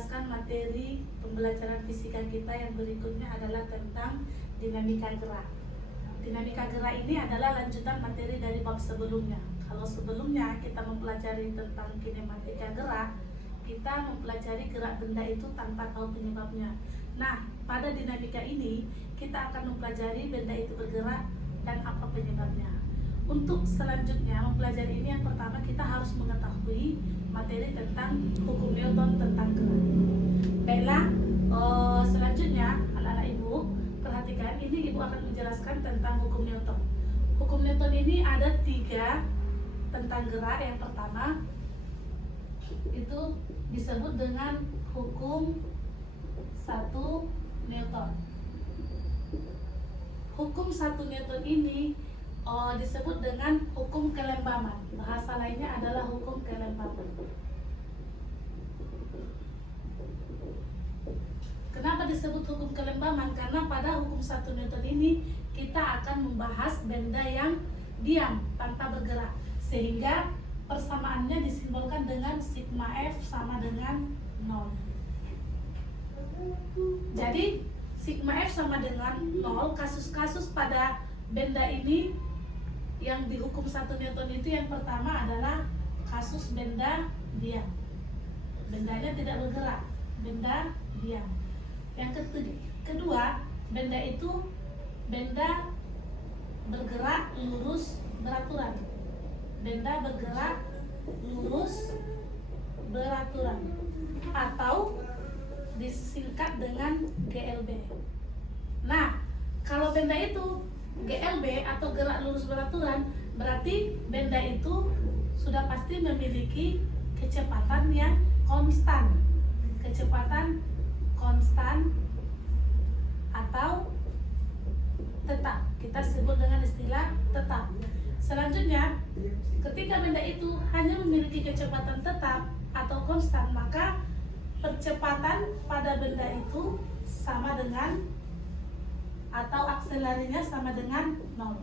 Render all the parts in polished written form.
menjelaskan materi pembelajaran fisika kita yang berikutnya adalah tentang dinamika gerak. Dinamika gerak ini adalah lanjutan materi dari bab sebelumnya. Kalau sebelumnya kita mempelajari tentang kinematika gerak, kita mempelajari gerak benda itu tanpa tahu penyebabnya. Nah, pada dinamika ini kita akan mempelajari benda itu bergerak dan apa penyebabnya. Untuk selanjutnya mempelajari ini, yang pertama kita harus mengetahui materi tentang hukum Newton tentang gerak. Baiklah, selanjutnya anak-anak ibu perhatikan, ini ibu akan menjelaskan tentang hukum Newton. Hukum Newton ini ada 3 tentang gerak. Yang pertama itu disebut dengan hukum 1 Newton. Hukum 1 Newton ini disebut dengan hukum kelembaman. Bahasa lainnya adalah hukum kelembaman. Kenapa disebut hukum kelembaman? Karena pada hukum 1 Newton ini kita akan membahas benda yang diam tanpa bergerak, sehingga persamaannya disimbolkan dengan sigma F sama dengan 0. Jadi sigma F sama dengan 0. Kasus-kasus pada benda ini yang dihukum 1 Newton itu, yang pertama adalah kasus benda diam. Bendanya tidak bergerak, benda diam. Yang kedua, benda itu benda bergerak lurus beraturan. Benda bergerak lurus beraturan, atau disingkat dengan GLB. Nah, kalau benda itu GLB atau gerak lurus beraturan, berarti benda itu sudah pasti memiliki kecepatan yang konstan. Kecepatan konstan atau tetap, kita sebut dengan istilah tetap. Selanjutnya, ketika benda itu hanya memiliki kecepatan tetap atau konstan, maka percepatan pada benda itu sama dengan atau akselerasinya sama dengan 0.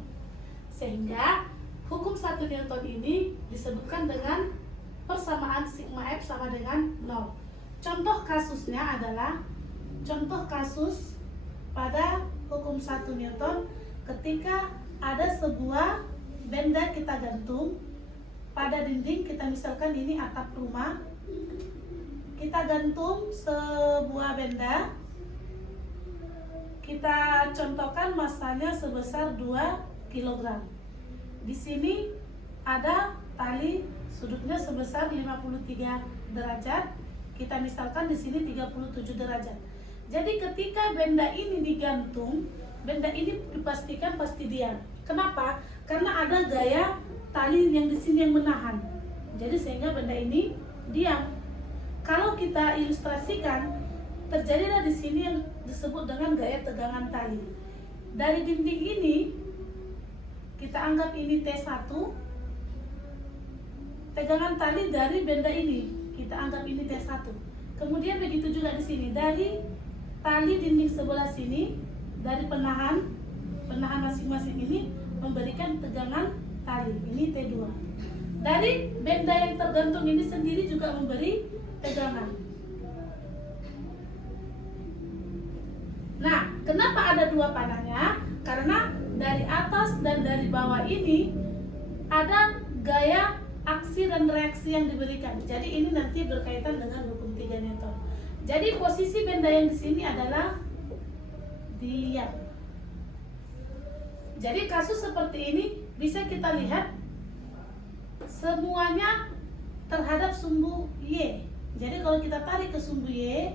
Sehingga hukum 1 Newton ini disebutkan dengan persamaan sigma F sama dengan 0. Contoh kasusnya adalah, contoh kasus pada hukum 1 Newton ketika ada sebuah benda kita gantung pada dinding. Kita misalkan ini atap rumah, kita gantung sebuah benda, kita contohkan masanya sebesar 2 kg. Di sini ada tali sudutnya sebesar 53 derajat. Kita misalkan di sini 37 derajat. Jadi ketika benda ini digantung, benda ini dipastikan pasti diam. Kenapa? Karena ada gaya tali yang di sini yang menahan. Jadi sehingga benda ini diam. Kalau kita ilustrasikan, terjadilah di sini yang disebut dengan gaya tegangan tali. Dari dinding ini kita anggap ini T1. Tegangan tali dari benda ini kita anggap ini T1. Kemudian begitu juga di sini, dari tali dinding sebelah sini, dari penahan masing-masing ini memberikan tegangan tali, ini T2. Dari benda yang tergantung ini sendiri juga memberi tegangan. Nah, kenapa ada 2 panahnya? Karena dari atas dan dari bawah ini ada gaya aksi dan reaksi yang diberikan. Jadi ini nanti berkaitan dengan hukum 3 Newton. Jadi posisi benda yang di sini adalah diam. Jadi kasus seperti ini bisa kita lihat semuanya terhadap sumbu Y. Jadi kalau kita tarik ke sumbu Y,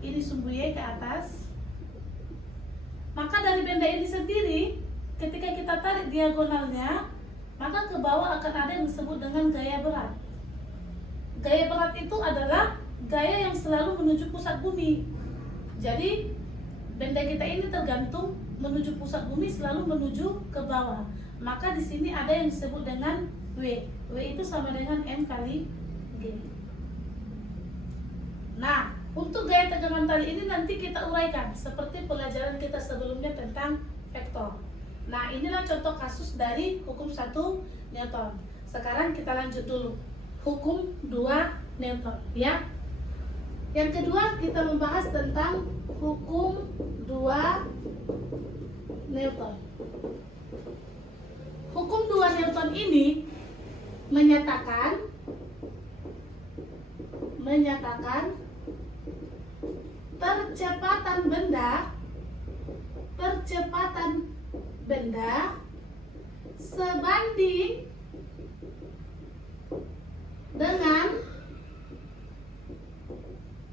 ini sumbu Y ke atas, maka dari benda ini sendiri ketika kita tarik diagonalnya, maka ke bawah akan ada yang disebut dengan gaya berat. Gaya berat itu adalah gaya yang selalu menuju pusat bumi. Jadi benda kita ini tergantung menuju pusat bumi, selalu menuju ke bawah. Maka di sini ada yang disebut dengan W. W itu sama dengan M kali G. Nah, untuk gaya tegangan tali ini nanti kita uraikan seperti pelajaran kita sebelumnya tentang vektor. Nah, inilah contoh kasus dari hukum 1 Newton. Sekarang kita lanjut dulu. Hukum 2 Newton, ya. Yang kedua, kita membahas tentang hukum 2 Newton. Hukum 2 Newton ini menyatakan percepatan benda sebanding dengan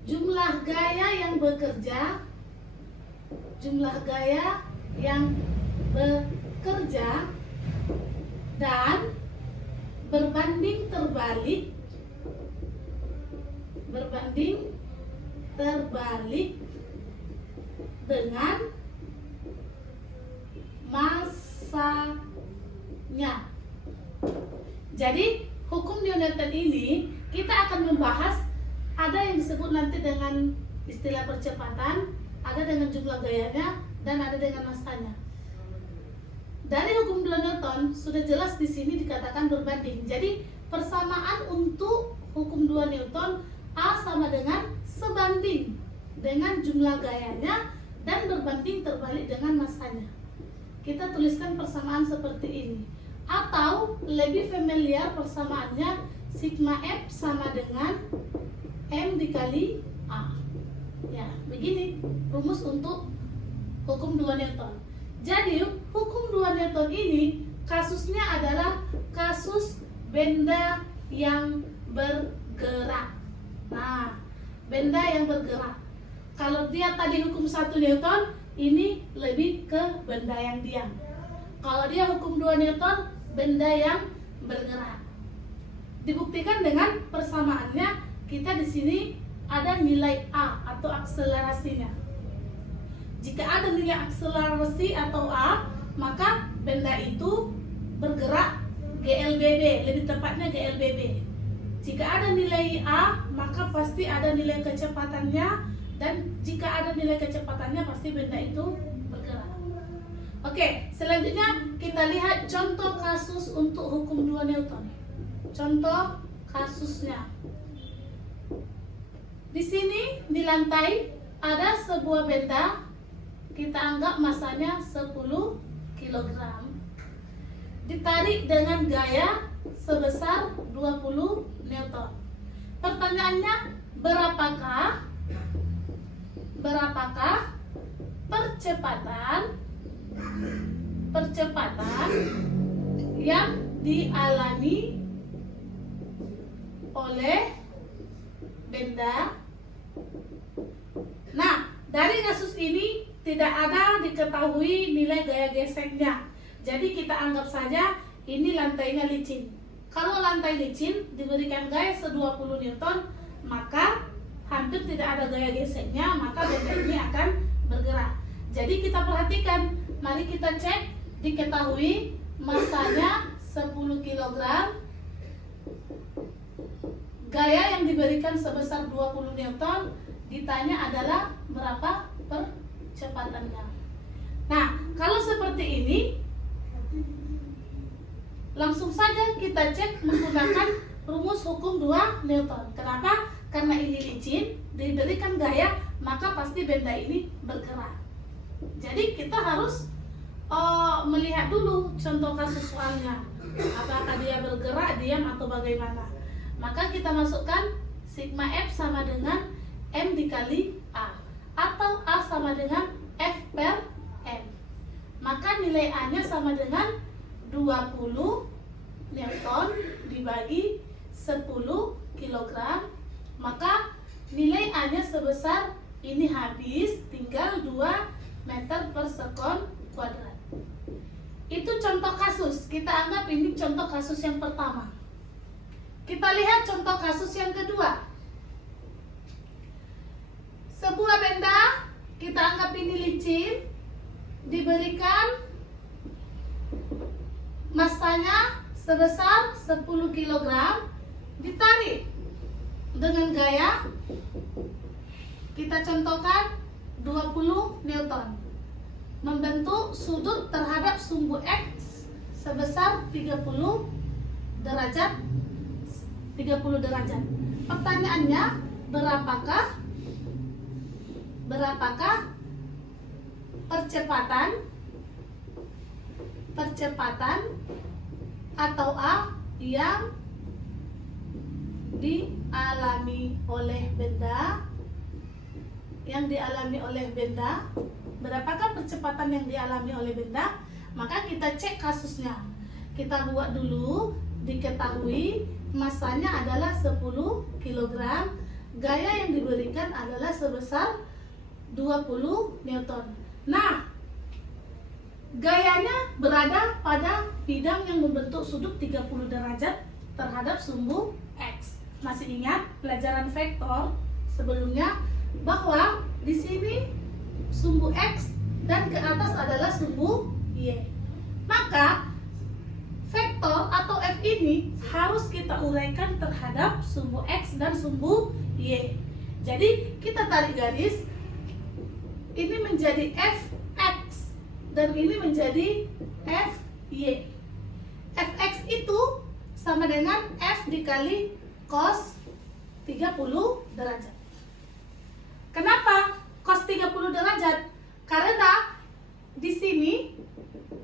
jumlah gaya yang bekerja dan berbanding terbalik dengan masanya. Jadi hukum Newton ini kita akan membahas, ada yang disebut nanti dengan istilah percepatan, ada dengan jumlah gayanya, dan ada dengan masanya. Dari hukum 2 Newton sudah jelas di sini dikatakan berbanding. Jadi persamaan untuk hukum 2 Newton, A sama dengan sebanding dengan jumlah gayanya dan berbanding terbalik dengan masanya. Kita tuliskan persamaan seperti ini. Atau lebih familiar persamaannya, sigma F sama dengan M dikali A. Ya, begini rumus untuk hukum 2 Newton. Jadi hukum 2 Newton ini kasusnya adalah kasus benda yang bergerak. Nah, benda yang bergerak. Kalau dia tadi hukum 1 Newton, ini lebih ke benda yang diam. Kalau dia hukum 2 Newton, benda yang bergerak. Dibuktikan dengan persamaannya, kita di sini ada nilai A atau akselerasinya. Jika ada nilai akselerasi atau A, maka benda itu bergerak GLBB, lebih tepatnya GLBB. Jika ada nilai A, maka pasti ada nilai kecepatannya, dan jika ada nilai kecepatannya pasti benda itu bergerak. Oke, selanjutnya kita lihat contoh kasus untuk hukum 2 Newton. Contoh kasusnya. Di sini di lantai ada sebuah benda, kita anggap masanya 10 kg. Ditarik dengan gaya sebesar 20 Newton. Pertanyaannya, berapakah percepatan yang dialami oleh benda. Nah, dari kasus ini tidak ada diketahui nilai gaya geseknya. Jadi kita anggap saja ini lantainya licin. Kalau lantai licin diberikan gaya 20 Newton, maka hampir tidak ada gaya geseknya, maka benda ini akan bergerak. Jadi kita perhatikan, mari kita cek, diketahui masanya 10 kg, gaya yang diberikan sebesar 20 Newton, ditanya adalah berapa percepatannya. Nah, kalau seperti ini, langsung saja kita cek menggunakan rumus hukum 2 Newton. Kenapa? Karena ini licin, diberikan gaya, maka pasti benda ini bergerak. Jadi kita harus melihat dulu contoh kasus soalnya, apakah dia bergerak, diam, atau bagaimana. Maka kita masukkan sigma F sama dengan M dikali A, atau A sama dengan F per M. Maka nilai A nya sama dengan 20 Newton dibagi 10 kg, maka nilai A nya sebesar ini, habis tinggal 2 meter per sekon kuadrat. Itu contoh kasus, kita anggap ini contoh kasus yang pertama. Kita lihat contoh kasus yang kedua. Sebuah benda, kita anggap ini licin, diberikan masanya sebesar 10 kg, ditarik dengan gaya, kita contohkan 20 Newton, membentuk sudut terhadap sumbu X sebesar 30 derajat. Pertanyaannya, berapakah berapakah percepatan atau A yang dialami oleh benda, berapakah percepatan yang dialami oleh benda? Maka kita cek kasusnya. Kita buat dulu, diketahui masanya adalah 10 kg, gaya yang diberikan adalah sebesar 20 Newton. Nah, gayanya berada pada bidang yang membentuk sudut 30 derajat terhadap sumbu X. Masih ingat pelajaran vektor sebelumnya bahwa di sini sumbu X dan ke atas adalah sumbu Y. Maka vektor atau F ini harus kita uraikan terhadap sumbu X dan sumbu Y. Jadi kita tarik garis, ini menjadi Fx dan ini menjadi Fy. Fx itu sama dengan F dikali cos 30 derajat. Kenapa cos 30 derajat? Karena di sini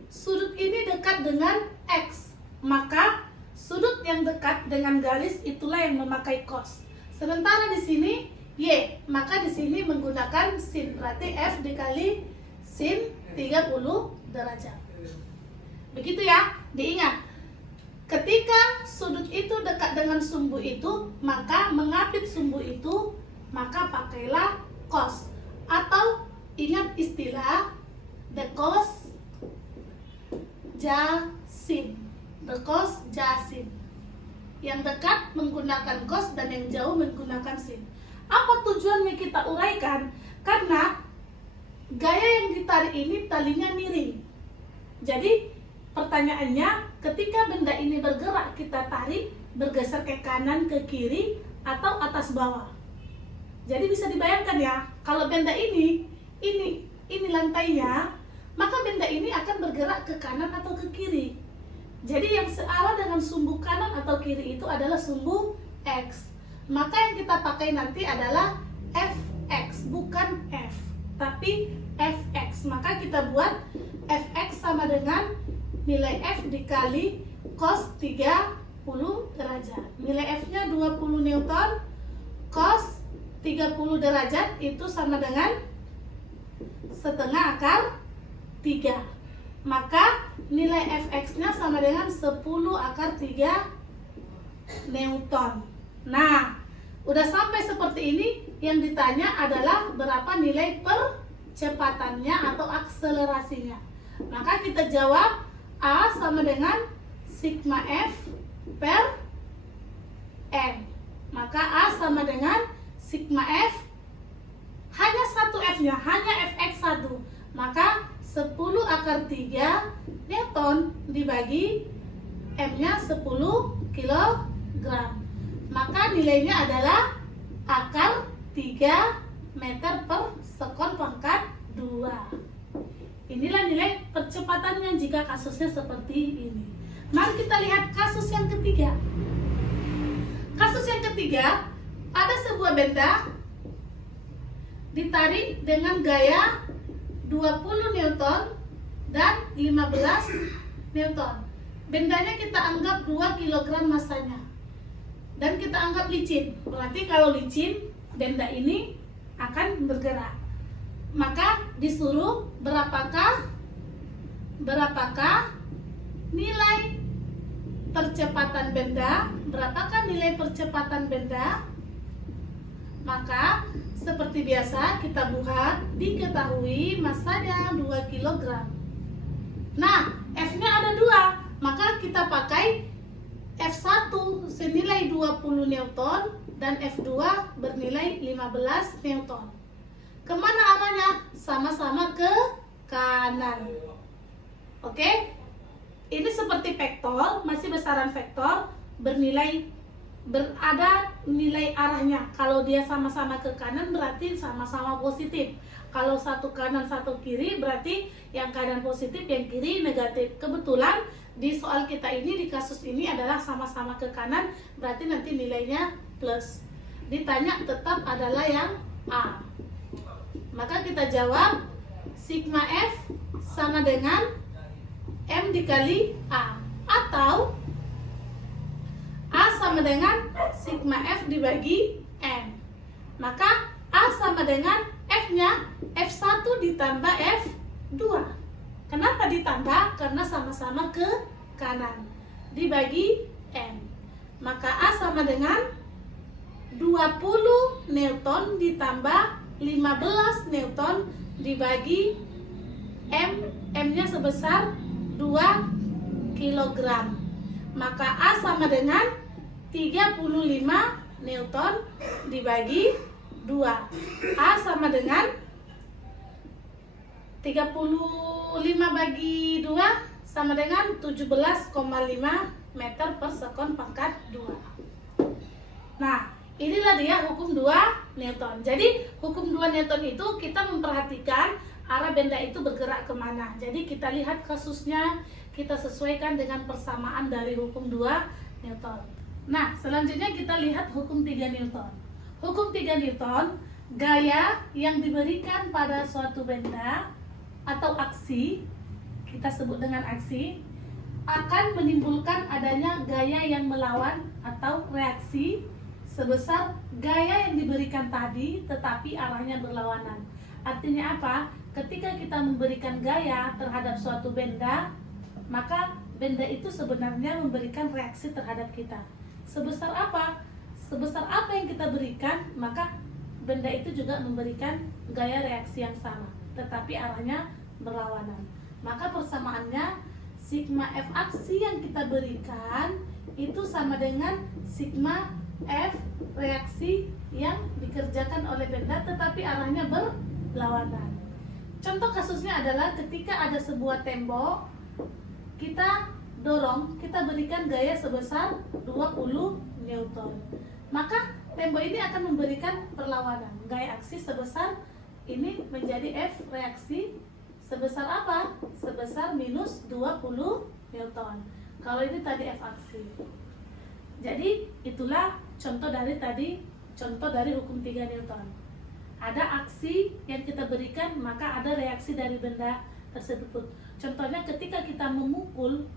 sudut ini dekat dengan X, maka sudut yang dekat dengan garis itulah yang memakai cos. Sementara di sini Y, maka di sini menggunakan sin, berarti F dikali sin 30 derajat. Begitu ya, diingat. Ketika sudut itu dekat dengan sumbu itu, maka mengapit sumbu itu, maka pakailah cos. Atau ingat istilah the cos jasin. The cos jasin. Yang dekat menggunakan cos dan yang jauh menggunakan sin. Apa tujuannya kita uraikan? Karena gaya yang ditarik ini talinya miring. Jadi pertanyaannya, ketika benda ini bergerak, kita tarik bergeser ke kanan, ke kiri, atau atas bawah. Jadi bisa dibayangkan ya, kalau benda ini lantainya, maka benda ini akan bergerak ke kanan atau ke kiri. Jadi yang searah dengan sumbu kanan atau kiri itu adalah sumbu X. Maka yang kita pakai nanti adalah Fx, bukan F, tapi Fx. Maka kita buat Fx sama dengan nilai F dikali cos 30 derajat. Nilai F-nya 20 Newton, cos 30 derajat itu sama dengan setengah akar 3. Maka nilai Fx-nya sama dengan 10 akar 3 Newton. Nah, udah sampai seperti ini, yang ditanya adalah berapa nilai percepatannya atau akselerasinya. Maka kita jawab A sama dengan sigma F per N. Maka A sama dengan sigma F, hanya satu F-nya, hanya Fx 1. Maka 10 akar 3 Newton dibagi M-nya 10 kilogram. Maka nilainya adalah akar 3 meter per sekon pangkat 2. Inilah nilai percepatannya jika kasusnya seperti ini. Mari kita lihat kasus yang ketiga. Kasus yang ketiga, ada sebuah benda ditarik dengan gaya 20 Newton dan 15 Newton. Bendanya kita anggap 2 kg masanya. Dan kita anggap licin. Berarti kalau licin, benda ini akan bergerak. Maka disuruh berapakah nilai percepatan benda? Berapakah nilai percepatan benda? Maka seperti biasa kita buat, diketahui masanya 2 kg. Nah, F-nya ada 2, maka kita pakai F1 senilai 20 Newton dan F2 bernilai 15 Newton. Kemana arahnya? Sama-sama ke kanan. Oke? Ini seperti vektor, masih besaran vektor, berada nilai arahnya. Kalau dia sama-sama ke kanan berarti sama-sama positif. Kalau satu kanan satu kiri berarti yang kanan positif, yang kiri negatif. Kebetulan di soal kita ini, di kasus ini adalah sama-sama ke kanan, berarti nanti nilainya plus. Ditanya tetap adalah yang A. Maka kita jawab sigma F sama dengan M dikali A, atau A sama dengan sigma F dibagi M. Maka A sama dengan F-nya F1 ditambah F2. Kenapa ditambah? Karena sama-sama ke kanan, dibagi M. Maka A sama dengan 20 Newton ditambah 15 Newton dibagi M. M-nya sebesar 2 kilogram. Maka A sama dengan 35 Newton dibagi 2. A sama dengan 35 bagi 2 sama dengan 17,5 meter per sekon pangkat 2. Nah, inilah dia hukum 2 Newton. Jadi hukum 2 Newton itu kita memperhatikan arah benda itu bergerak kemana. Jadi kita lihat kasusnya, kita sesuaikan dengan persamaan dari hukum 2 Newton. Nah, selanjutnya kita lihat hukum 3 Newton. Hukum 3 Newton, gaya yang diberikan pada suatu benda atau aksi, kita sebut dengan aksi, akan menimbulkan adanya gaya yang melawan atau reaksi sebesar gaya yang diberikan tadi tetapi arahnya berlawanan. Artinya apa? Ketika kita memberikan gaya terhadap suatu benda, maka benda itu sebenarnya memberikan reaksi terhadap kita. Sebesar apa? Sebesar apa yang kita berikan, maka benda itu juga memberikan gaya reaksi yang sama, tetapi arahnya berlawanan. Maka persamaannya sigma F aksi yang kita berikan itu sama dengan sigma F reaksi yang dikerjakan oleh benda tetapi arahnya berlawanan. Contoh kasusnya adalah ketika ada sebuah tembok, kita dorong, kita berikan gaya sebesar 20 Newton. Maka tembok ini akan memberikan perlawanan. Gaya aksi sebesar ini menjadi F reaksi sebesar apa? Sebesar minus 20 Newton. Kalau ini tadi F aksi. Jadi itulah contoh dari hukum 3 Newton. Ada aksi yang kita berikan, maka ada reaksi dari benda tersebut. Contohnya ketika kita memukul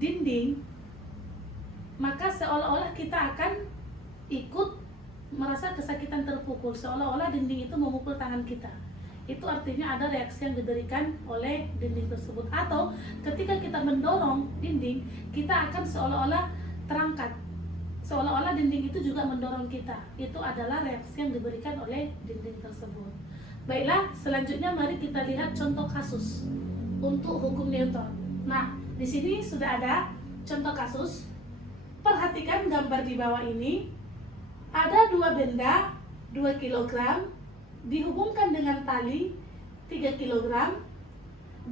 dinding, maka seolah-olah kita akan ikut merasa kesakitan terpukul, seolah-olah dinding itu memukul tangan kita. Itu artinya ada reaksi yang diberikan oleh dinding tersebut. Atau ketika kita mendorong dinding, kita akan seolah-olah terangkat, seolah-olah dinding itu juga mendorong kita. Itu adalah reaksi yang diberikan oleh dinding tersebut. Baiklah, selanjutnya mari kita lihat contoh kasus untuk hukum Newton. Nah, di sini sudah ada contoh kasus. Perhatikan gambar di bawah ini. Ada dua benda 2 kg dihubungkan dengan tali 3 kg,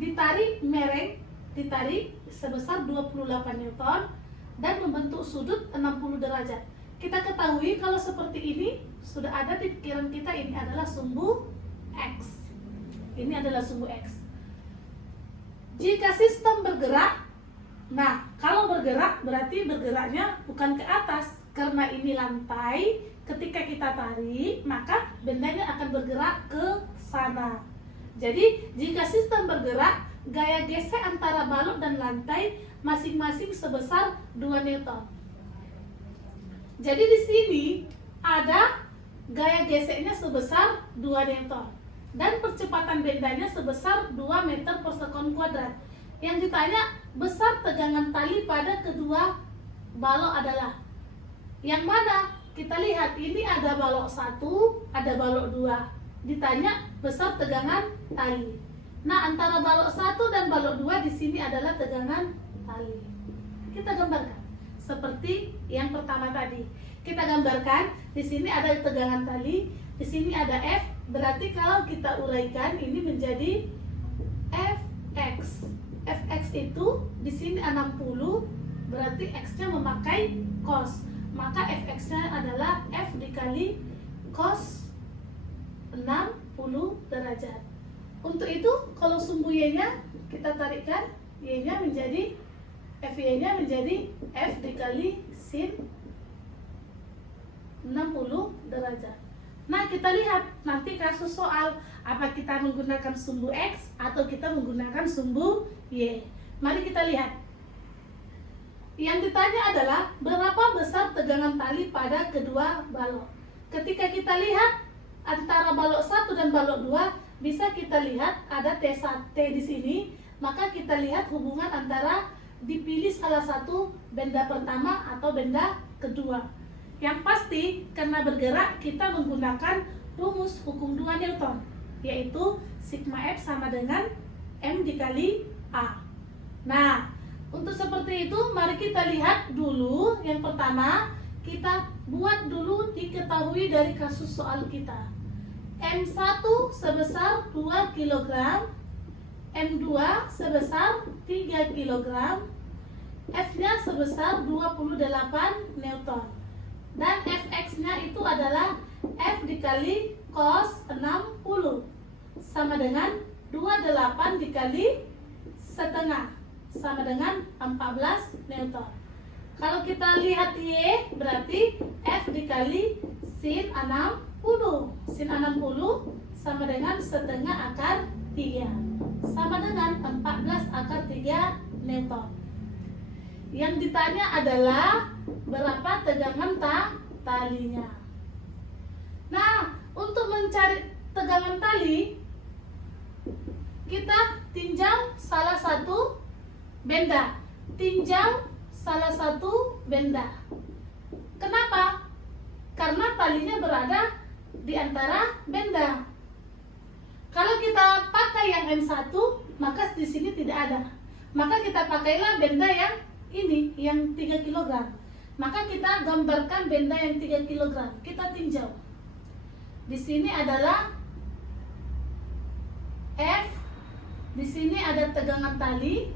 ditarik mereng, ditarik sebesar 28 Newton dan membentuk sudut 60 derajat. Kita ketahui kalau seperti ini sudah ada di pikiran kita, ini adalah sumbu X. Ini adalah sumbu X. Jika sistem bergerak, nah kalau bergerak berarti bergeraknya bukan ke atas, karena ini lantai. Ketika kita tarik, maka bendanya akan bergerak ke sana. Jadi jika sistem bergerak, gaya gesek antara balok dan lantai masing-masing sebesar 2 Newton. Jadi di sini ada gaya geseknya sebesar 2 Newton dan percepatan bendanya sebesar 2 meter per sekon kuadrat. Yang ditanya besar tegangan tali pada kedua balok adalah yang mana? Kita lihat ini ada balok 1, ada balok 2. Ditanya besar tegangan tali. Nah, antara balok 1 dan balok 2 di sini adalah tegangan tali. Kita gambarkan seperti yang pertama tadi. Kita gambarkan di sini ada tegangan tali, di sini ada F. Berarti kalau kita uraikan ini menjadi Fx. Fx itu di sini 60, berarti X-nya memakai cos. Maka Fx-nya adalah F dikali cos 60 derajat. Untuk itu kalau sumbu Y-nya kita tarikkan, Y-nya menjadi Fy-nya menjadi F dikali sin 60 derajat. Nah, kita lihat nanti kasus soal apa kita menggunakan sumbu X atau kita menggunakan sumbu Y. Mari kita lihat. Yang ditanya adalah berapa besar tegangan tali pada kedua balok. Ketika kita lihat antara balok 1 dan balok 2, bisa kita lihat ada T1 di sini, maka kita lihat hubungan antara dipilih salah satu benda pertama atau benda kedua. Yang pasti karena bergerak kita menggunakan rumus hukum 2 Newton, yaitu sigma F sama dengan M dikali A. Nah, untuk seperti itu mari kita lihat dulu. Yang pertama kita buat dulu diketahui dari kasus soal kita. M1 sebesar 2 kg, M2 sebesar 3 kg, F-nya sebesar 28 Newton. Dan Fx-nya itu adalah F dikali cos 60 sama dengan 28 dikali setengah sama dengan 14 Newton. Kalau kita lihat Y berarti F dikali sin 60. Sin 60 sama dengan setengah akar 3 sama dengan 14 akar 3 Newton. Yang ditanya adalah berapa tegangan talinya. Nah, untuk mencari tegangan tali kita tinjau salah satu benda. Tinjau salah satu benda. Kenapa? Karena talinya berada di antara benda. Kalau kita pakai yang M1, maka di sini tidak ada. Maka kita pakailah benda yang ini, yang 3 kg. Maka kita gambarkan benda yang 3 kg. Kita tinjau. Di sini adalah F. Di sini ada tegangan tali.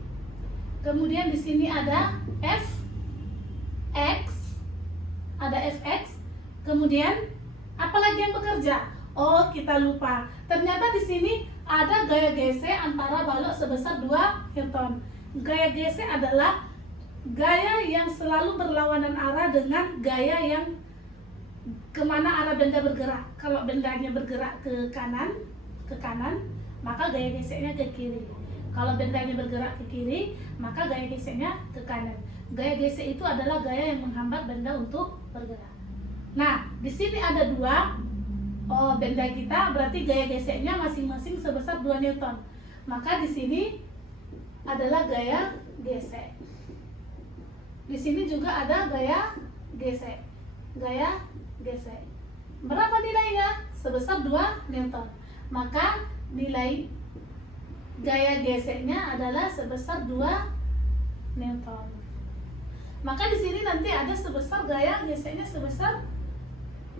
Kemudian di sini ada Fx, ada Fx. Kemudian apalagi yang bekerja? Oh, kita lupa. Ternyata di sini ada gaya GC antara balok sebesar 2 Newton. Gaya GC adalah gaya yang selalu berlawanan arah dengan gaya yang kemana arah benda bergerak. Kalau bendanya bergerak ke kanan, maka gaya GC-nya ke kiri. Kalau bendanya bergerak ke kiri, maka gaya geseknya ke kanan. Gaya gesek itu adalah gaya yang menghambat benda untuk bergerak. Nah, di sini ada 2 benda kita, berarti gaya geseknya masing-masing sebesar 2 Newton. Maka di sini adalah gaya gesek. Di sini juga ada gaya gesek. Gaya gesek. Berapa nilainya? Sebesar 2 Newton. Maka nilai gaya geseknya adalah sebesar 2 Newton. Maka di sini nanti ada sebesar gaya geseknya sebesar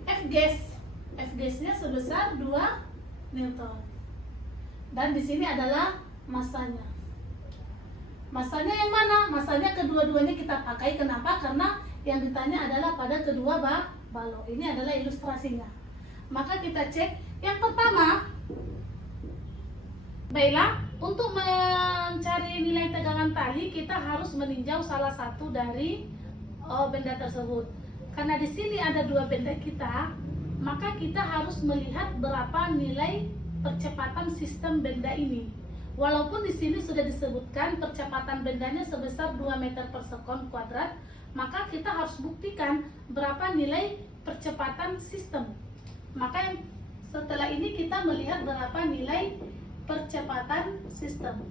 F gas. F gasnya sebesar 2 Newton. Dan di sini adalah masanya. Masanya yang mana? Masanya kedua-duanya kita pakai. Kenapa? Karena yang ditanya adalah pada kedua balok. Ini adalah ilustrasinya. Maka kita cek. Yang pertama, baiklah, untuk mencari nilai tegangan tali kita harus meninjau salah satu dari benda tersebut. Karena di sini ada 2 benda kita, maka kita harus melihat berapa nilai percepatan sistem benda ini. Walaupun di sini sudah disebutkan percepatan bendanya sebesar 2 meter per sekon kuadrat, maka kita harus buktikan berapa nilai percepatan sistem. Maka setelah ini kita melihat berapa nilai percepatan sistem.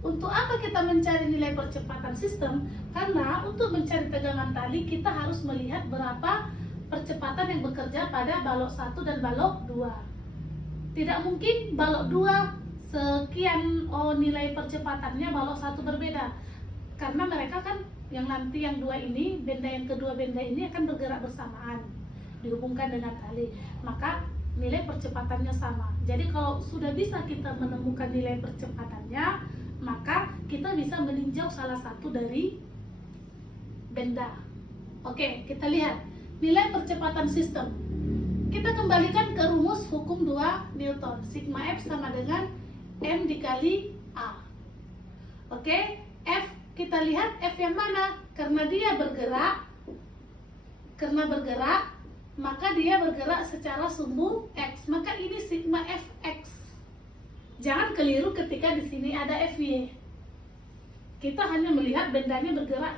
Untuk apa kita mencari nilai percepatan sistem? Karena untuk mencari tegangan tali kita harus melihat berapa percepatan yang bekerja pada balok 1 dan balok 2. Tidak mungkin balok 2 sekian nilai percepatannya, balok 1 berbeda. Karena mereka kan yang nanti yang 2 ini, benda yang kedua benda ini akan bergerak bersamaan, dihubungkan dengan tali. Maka nilai percepatannya sama. Jadi kalau sudah bisa kita menemukan nilai percepatannya, maka kita bisa meninjau salah satu dari benda. Oke, kita lihat nilai percepatan sistem. Kita kembalikan ke rumus hukum 2 Newton. Sigma F sama dengan M dikali A. Oke, F kita lihat F yang mana? Karena dia bergerak, maka dia bergerak secara sumbu X. Maka ini sigma Fx. Jangan keliru ketika di sini ada Fy. Kita hanya melihat bendanya bergerak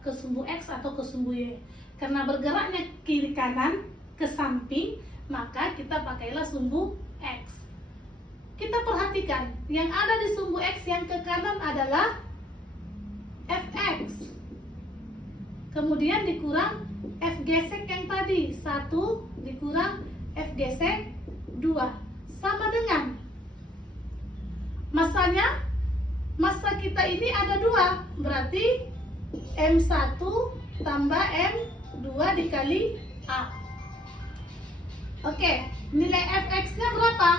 ke sumbu X atau ke sumbu Y. Karena bergeraknya kiri kanan ke samping, maka kita pakailah sumbu X. Kita perhatikan, yang ada di sumbu X yang ke kanan adalah Fx. Kemudian dikurang F gesek yang tadi, 1 dikurang F gesek 2, sama dengan masanya. Masa kita ini ada 2, berarti M1 tambah M2 dikali A. Oke, nilai Fx-nya berapa?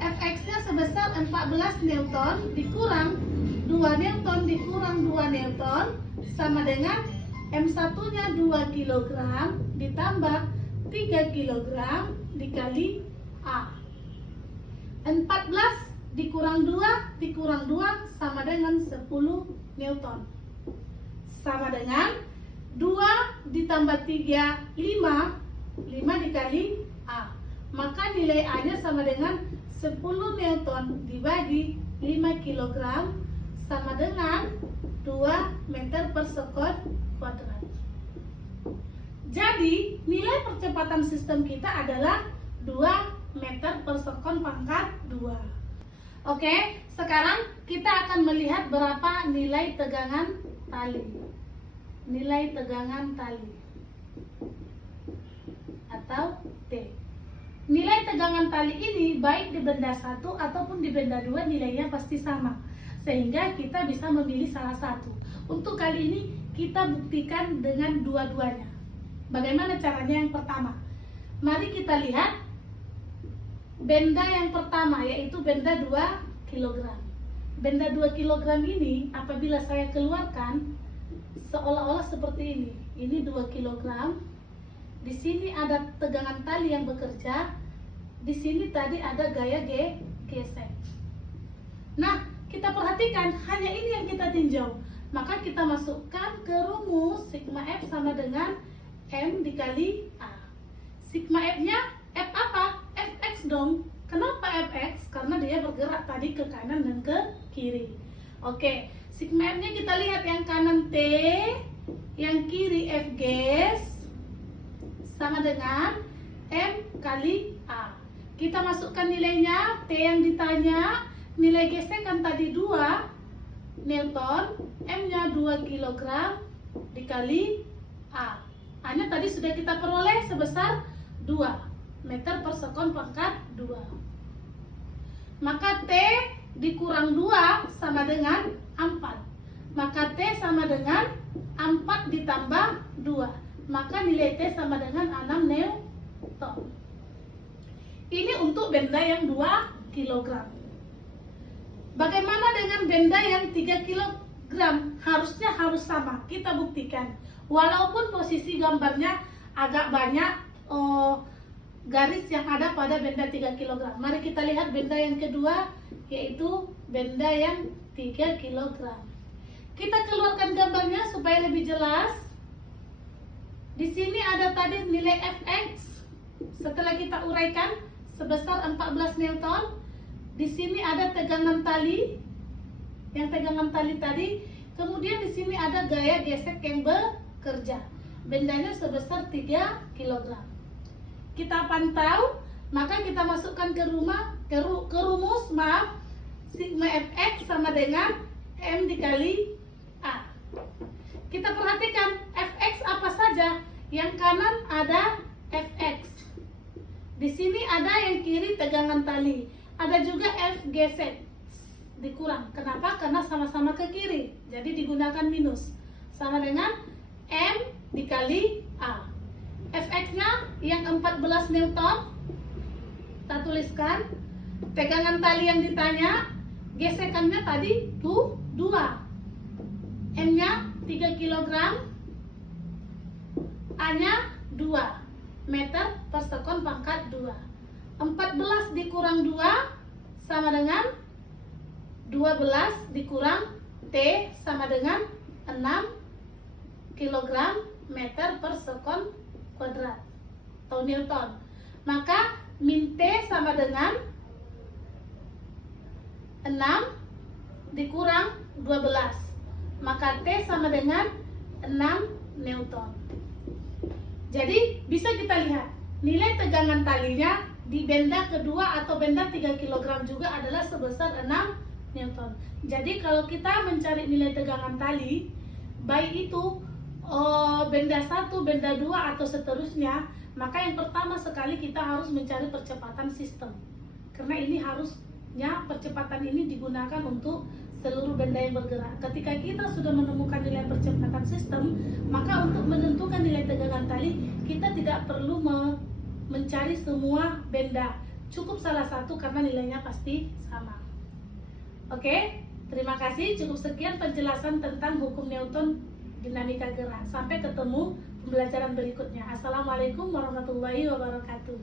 Fx-nya sebesar 14 Newton dikurang 2 Newton dikurang 2 Newton sama dengan M1-nya 2 kg ditambah 3 kg dikali A. 14 dikurang 2 sama dengan 10 Newton. Sama dengan 2 ditambah 3, 5 dikali A. Maka nilai A-nya sama dengan 10 Newton dibagi 5 kg sama dengan 2 meter per sekon kuadrat. Jadi nilai percepatan sistem kita adalah 2 meter per sekon pangkat 2. Oke, sekarang kita akan melihat berapa nilai tegangan tali. Nilai tegangan tali atau T. Nilai tegangan tali ini baik di benda 1 ataupun di benda 2 nilainya pasti sama, sehingga kita bisa memilih salah satu. Untuk kali ini kita buktikan dengan dua-duanya. Bagaimana caranya? Yang pertama, mari kita lihat benda yang pertama, yaitu benda 2 kg. Benda 2 kg ini apabila saya keluarkan seolah-olah seperti ini. Ini 2 kg. Di sini ada tegangan tali yang bekerja. Di sini tadi ada gaya gesek. Nah, kita perhatikan hanya ini yang kita tinjau. Maka kita masukkan ke rumus sigma F sama dengan M dikali A. Sigma F-nya F apa? Fx dong. Kenapa Fx? Karena dia bergerak tadi ke kanan dan ke kiri. Oke, sigma F-nya kita lihat, yang kanan T, yang kiri F ges sama dengan M kali A. Kita masukkan nilainya. T yang ditanya, nilai gesekan tadi 2 Newton, M-nya 2 kg dikali A. A-nya tadi sudah kita peroleh sebesar 2 meter per sekon pangkat 2. Maka T dikurang 2 sama dengan 4. Maka T sama dengan 4 ditambah 2. Maka nilai T sama dengan 6 Newton. Ini untuk benda yang 2 kg. Bagaimana dengan benda yang 3 kg? Harusnya harus sama. Kita buktikan. Walaupun posisi gambarnya agak banyak garis yang ada pada benda 3 kg. Mari kita lihat benda yang kedua, yaitu benda yang 3 kg. Kita keluarkan gambarnya supaya lebih jelas. Di sini ada tadi nilai Fx. Setelah kita uraikan sebesar 14 Newton. Di sini ada tegangan tali. Yang tegangan tali tadi. Kemudian di sini ada gaya gesek yang bekerja. Bendanya sebesar 3 kg. Kita pantau, maka kita masukkan ke rumus, sigma Fx sama dengan M dikali A. Kita perhatikan Fx apa saja. Yang kanan ada Fx. Di sini ada yang kiri tegangan tali. Ada juga F gesek dikurang. Kenapa? Karena sama-sama ke kiri. Jadi digunakan minus. Sama dengan M dikali A. Fx-nya yang 14 Newton. Kita tuliskan. Tegangan tali yang ditanya, gesekannya tadi 2. M-nya 3 kg. A-nya 2 meter per sekon pangkat 2. 14 dikurang 2 sama dengan 12 dikurang T sama dengan 6 kg meter per sekon kuadrat. atau Newton. Maka min T sama dengan 6 dikurang 12. Maka T sama dengan 6 Newton. Jadi bisa kita lihat nilai tegangan talinya di benda kedua atau benda 3 kg juga adalah sebesar 6 Newton. Jadi kalau kita mencari nilai tegangan tali, baik itu benda 1, benda 2 atau seterusnya, maka yang pertama sekali kita harus mencari percepatan sistem. Karena ini harusnya percepatan ini digunakan untuk seluruh benda yang bergerak. Ketika kita sudah menemukan nilai percepatan sistem, maka untuk menentukan nilai tegangan tali, kita tidak perlu mencari semua benda. Cukup salah satu karena nilainya pasti sama. Oke, terima kasih. Cukup sekian penjelasan tentang hukum Newton dinamika gerak. Sampai ketemu pembelajaran berikutnya. Assalamualaikum warahmatullahi wabarakatuh.